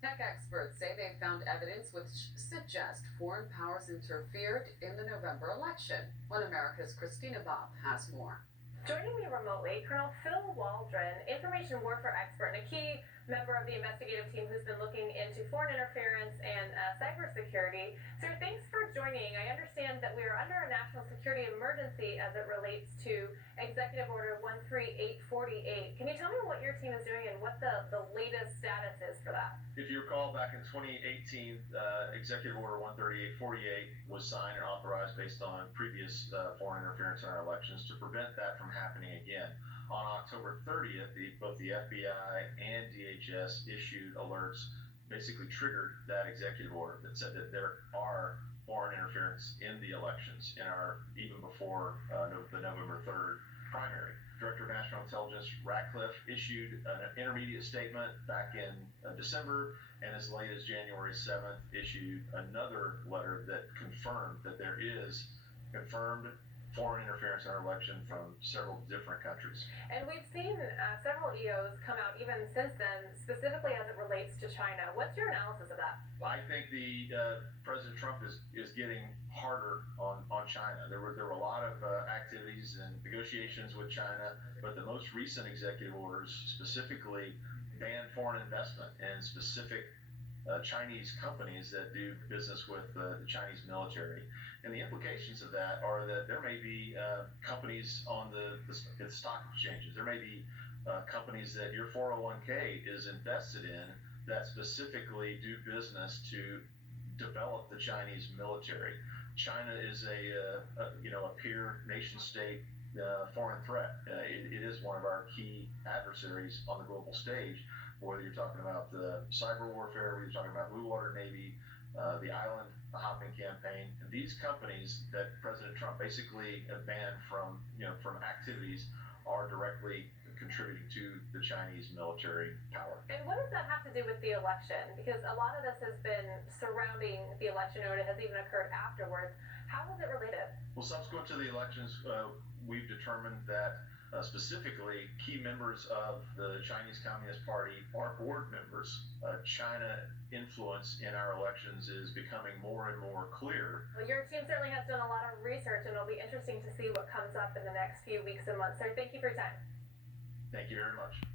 Tech experts say they found evidence which suggests foreign powers interfered in the November election. One America's Christina Bobb has more. Joining me remotely, Colonel Phil Waldron, information warfare expert and a key member of the investigative team who's been looking into foreign interference and cybersecurity. Sir, thanks for joining. I understand that we are under a national security emergency as it relates to Executive Order 13848. Can you tell me what your team is doing and what the latest status is for that? If you recall, back in 2018, Executive Order 13848 was signed and authorized based on previous foreign interference in our elections to prevent that from happening again. On October 30th, both the FBI and DHS issued alerts, basically triggered that executive order that said that there are foreign interference in the elections, even before the November 3rd primary. Director of National Intelligence Ratcliffe issued an intermediate statement back in December, and as late as January 7th issued another letter that confirmed that there is confirmed foreign interference in our election from several different countries. And we've seen several EOs come out even since then, specifically as it relates to China. What's your analysis of that? I think President Trump is getting harder on China. There were a lot of activities and negotiations with China, but the most recent executive orders specifically ban foreign investment in specific Chinese companies that do business with the Chinese military. And the implications of that are that there may be companies on the stock exchanges. There may be companies that your 401k is invested in that specifically do business to develop the Chinese military. China is a peer nation state foreign threat. It is one of our key adversaries on the global stage, whether you're talking about the cyber warfare, whether you're talking about Blue Water Navy, the island hopping campaign. These companies that President Trump basically banned from activities are directly contributing to the Chinese military power. And what does that have to do with the election? Because a lot of this has been surrounding the election, or it has even occurred afterwards. How is it related? Well, subsequent to the elections, we've determined that specifically key members of the Chinese Communist Party are board members. China influence in our elections is becoming more and more clear. Well, your team certainly has done a lot of research, and it'll be interesting to see what comes up in the next few weeks and months. So thank you for your time. Thank you very much.